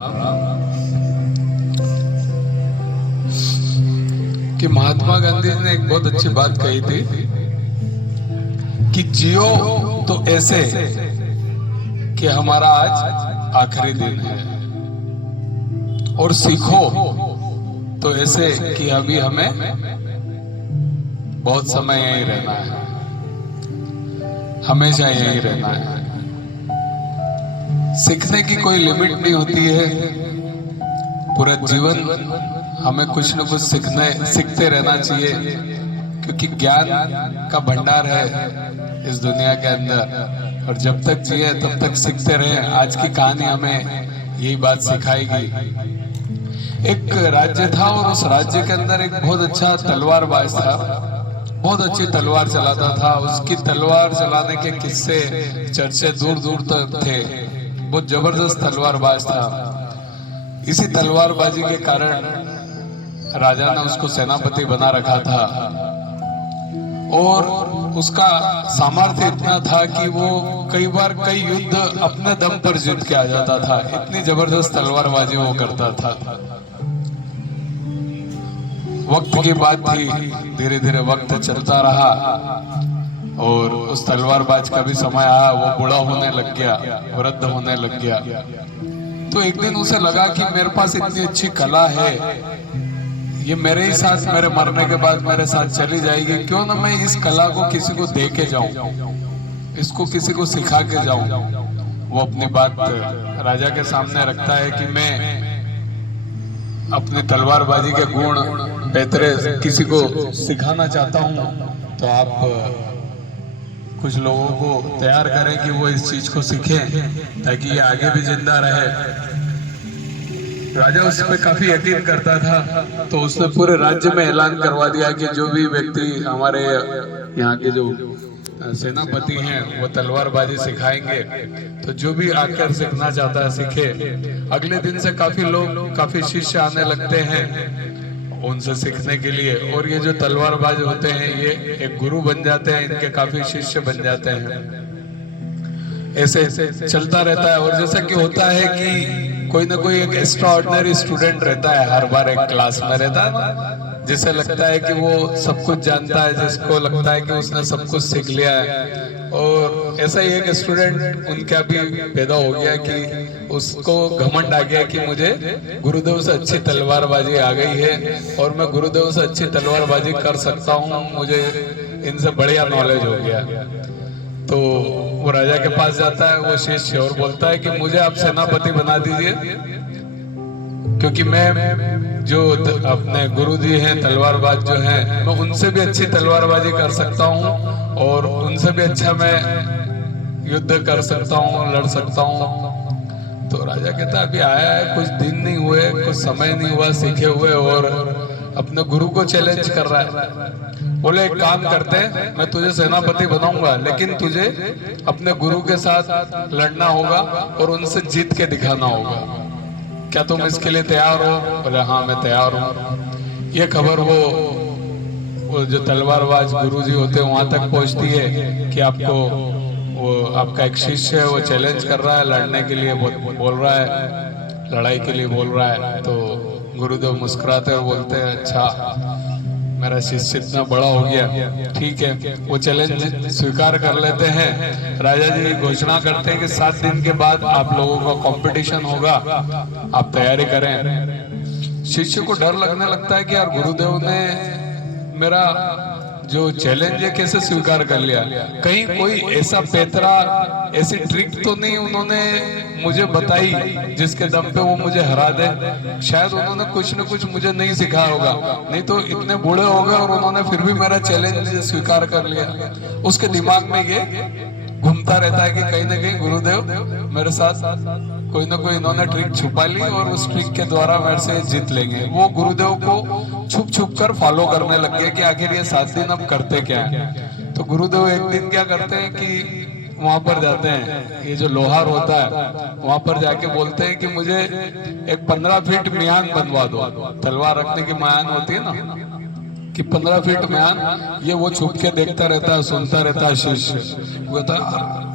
कि महात्मा गांधी ने एक बहुत अच्छी बात कही थी कि जियो तो ऐसे कि हमारा आज आखिरी दिन है, और सीखो तो ऐसे कि अभी हमें बहुत समय यहीं रहना है, हमेशा यहीं रहना है। सीखने की कोई लिमिट नहीं होती है। पूरा जीवन हमें कुछ न कुछ सीखते रहना चाहिए, क्योंकि ज्ञान का भंडार है इस दुनिया के अंदर, और जब तक जिए तब तक सीखते रहे। आज की कहानी हमें यही बात सिखाएगी। एक राज्य था और उस राज्य के अंदर एक बहुत अच्छा तलवारबाज था, बहुत अच्छी तलवार चलाता था। उसकी तलवार चलाने के किस्से चर्चे दूर दूर तक थे। बहुत जबरदस्त तलवारबाज था। इसी तलवारबाजी के कारण राजा ने उसको सेनापति बना रखा था, और उसका सामर्थ्य इतना था कि वो कई बार कई युद्ध अपने दम पर जीत के आ जाता था। इतनी जबरदस्त तलवारबाजी वो करता था। वक्त की बात थी, धीरे धीरे वक्त चलता रहा और उस तलवारबाज का भी समय आया। वो बूढ़ा होने लग गया, वृद्ध होने लग गया। तो एक दिन उसे लगा कि मेरे पास इतनी अच्छी कला है, ये मेरे ही साथ, मेरे मरने के बाद मेरे साथ चली जाएगी। क्यों ना मैं इस कला को किसी को दे के जाऊं, इसको किसी को सिखा के जाऊं। वो अपनी बात राजा के सामने रखता है कि मैं अपनी तलवारबाजी के गुण बेहतरे किसी को सिखाना चाहता हूं, तो आप कुछ लोगों को तैयार करें कि वो इस चीज को सीखें ताकि ये आगे भी जिंदा रहे। राजा उस पर काफी यकीन करता था, तो उसने पूरे राज्य में ऐलान करवा दिया कि जो भी व्यक्ति हमारे यहाँ के जो सेनापति हैं वो तलवारबाजी सिखाएंगे, तो जो भी आकर सीखना चाहता है सीखे। अगले दिन से काफी लोग, काफी शिष्य आने लगते हैं उनसे सीखने के लिए, और ये जो तलवारबाज होते हैं ये एक गुरु बन जाते हैं, इनके काफी शिष्य बन जाते हैं। ऐसे चलता रहता है। और जैसा कि होता है कि कोई ना कोई एक एक्स्ट्रा ऑर्डिनरी स्टूडेंट रहता है, हर बार एक क्लास में रहता है ना, जिसे लगता है कि वो सब कुछ जानता है, जिसको लगता है कि उसने सब कुछ सीख लिया है। और ऐसा ही एक स्टूडेंट उनका भी पैदा हो गया कि उसको घमंड आ गया कि मुझे गुरुदेव से अच्छी तलवारबाजी आ गई है, और मैं गुरुदेव से अच्छी तलवारबाजी कर सकता हूँ, मुझे इनसे बढ़िया नॉलेज हो गया। तो वो राजा के पास जाता है, वो शिष्य, और बोलता है कि मुझे आप सेनापति बना दीजिए, क्योंकि मैं जो अपने गुरुजी हैं तलवारबाज जो हैं, मैं उनसे भी अच्छी तलवारबाजी कर सकता हूँ, और उनसे भी अच्छा मैं युद्ध कर सकता हूँ, लड़ सकता हूँ। तो राजा कहता है अभी आया है, कुछ दिन नहीं हुए, कुछ समय नहीं हुआ सीखे हुए, और अपने गुरु को चैलेंज कर रहा है। बोले एक काम करते हैं, मैं तुझे सेनापति बनाऊंगा, लेकिन तुझे अपने गुरु के साथ लड़ना होगा और उनसे जीत के दिखाना होगा। क्या तुम इसके लिए तैयार हो? बोले हाँ मैं तैयार हूँ। ये खबर वो जो तलवारबाज गुरुजी होते हैं वहां तक पहुंचती है कि आपको वो आपका एक शिष्य है, वो चैलेंज कर रहा है लड़ने के लिए, बोल रहा है, लड़ाई के लिए बोल रहा है। तो गुरुदेव मुस्कुराते और बोलते हैं अच्छा मेरा शिष्य इतना बड़ा हो गया, ठीक है। वो चैलेंज स्वीकार कर लेते हैं। राजा जी घोषणा करते हैं कि 7 दिन के बाद आप लोगों का कंपटीशन होगा, आप तैयारी करें। शिष्य को डर लगने लगता है कि यार गुरुदेव ने मेरा जो चैलेंज है कैसे स्वीकार कर लिया, कहीं कोई ऐसा पेतरा, ऐसी ट्रिक तो नहीं उन्होंने मुझे बताई जिसके दम पे वो मुझे हरा दे। शायद उन्होंने कुछ न कुछ मुझे नहीं सिखाया होगा, नहीं तो इतने बूढ़े हो गए और उन्होंने फिर भी मेरा चैलेंज स्वीकार कर लिया। उसके दिमाग में ये घूमता रहता है कि कहीं ना कहीं गुरुदेव मेरे साथ कोई ना कोई इन्होंने ट्रिक छुपा ली और उस ट्रिक के द्वारा मेरे से जीत लेंगे। वो गुरुदेव को छुप छुप कर फॉलो करने लग गए कि आखिर ये 7 दिन अब करते क्या है। तो गुरुदेव एक दिन क्या करते हैं कि वहां पर जाते हैं, ये जो लोहार होता है वहां पर जाके बोलते हैं कि मुझे एक 15 फीट मियान बनवा दो। तलवार रखने की मियान होती है ना, कि 15 फीट म्यान, ये वो छुप के देखता रहता है, सुनता रहता है शिष्य। वो तो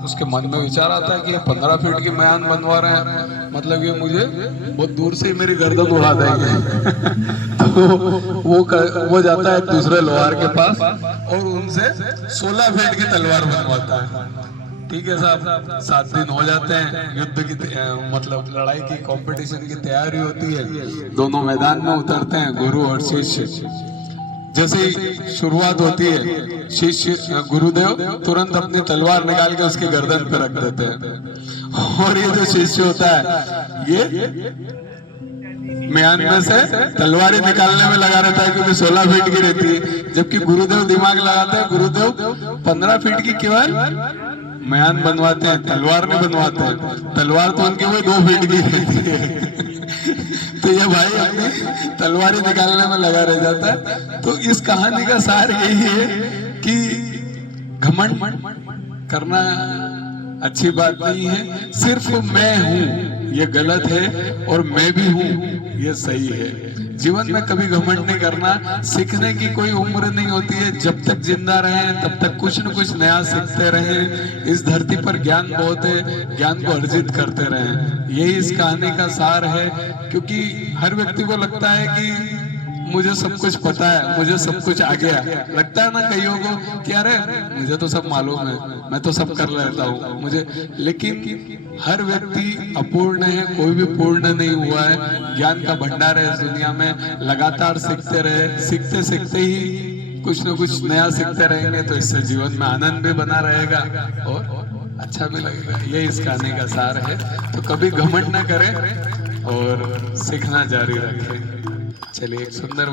उसके मन में विचार आता है कि ये 15 फीट की म्यान बनवा रहे हैं, मतलब ये मुझे बहुत दूर से ही मेरी गर्दन उड़ा देंगे। तो वो जाता है दूसरे लोहार के पास और उनसे 16 फीट की तलवार बनवाता है। ठीक है साहब, 7 दिन हो जाते हैं, युद्ध की मतलब लड़ाई की कंपटीशन की तैयारी होती है, दोनों मैदान में उतरते हैं गुरु और शिष्य। जैसे ही शुरुआत होती है, शिष्य गुरुदेव तुरंत अपनी तलवार निकाल के उसकी गर्दन पे रख देते हैं, और ये जो शिष्य होता है ये म्यान में से तलवारें निकालने में लगा रहता है, क्योंकि 16 फीट की रहती है, जबकि गुरुदेव दिमाग लगाते हैं, गुरुदेव 15 फीट की केवल म्यान बनवाते हैं, तलवार नहीं बनवाते हैं। तलवार तो उनकी वो 2 फीट की रहती है। तो ये भाई अपनी तलवारें निकालने में लगा रह जाता है। तो इस कहानी का सार यही है कि घमंड करना अच्छी बात नहीं है। सिर्फ मैं हूं ये गलत है और मैं भी हूं ये सही है। जीवन में कभी घमंड नहीं करना। सीखने की कोई उम्र नहीं होती है, जब तक जिंदा रहें तब तक कुछ न कुछ नया सीखते रहें। इस धरती पर ज्ञान बहुत है, ज्ञान को अर्जित करते रहें, यही इस कहानी का सार है। क्योंकि हर व्यक्ति को लगता है कि मुझे सब कुछ पता है, मुझे सब कुछ आ गया। लगता है ना कईयों को कि अरे मुझे तो सब मालूम है, मैं तो सब कर लेता हूँ मुझे। लेकिन हर व्यक्ति अपूर्ण है, कोई भी पूर्ण नहीं हुआ है। ज्ञान का भंडार है इस दुनिया में, लगातार सीखते रहे, सीखते सीखते ही कुछ न कुछ नया सीखते रहेंगे, तो इससे जीवन में आनंद भी बना रहेगा और अच्छा भी लगेगा। ये इस कहानी का सार है। तो कभी घमंड न करें और सीखना जारी रखें। चलिए एक सुंदर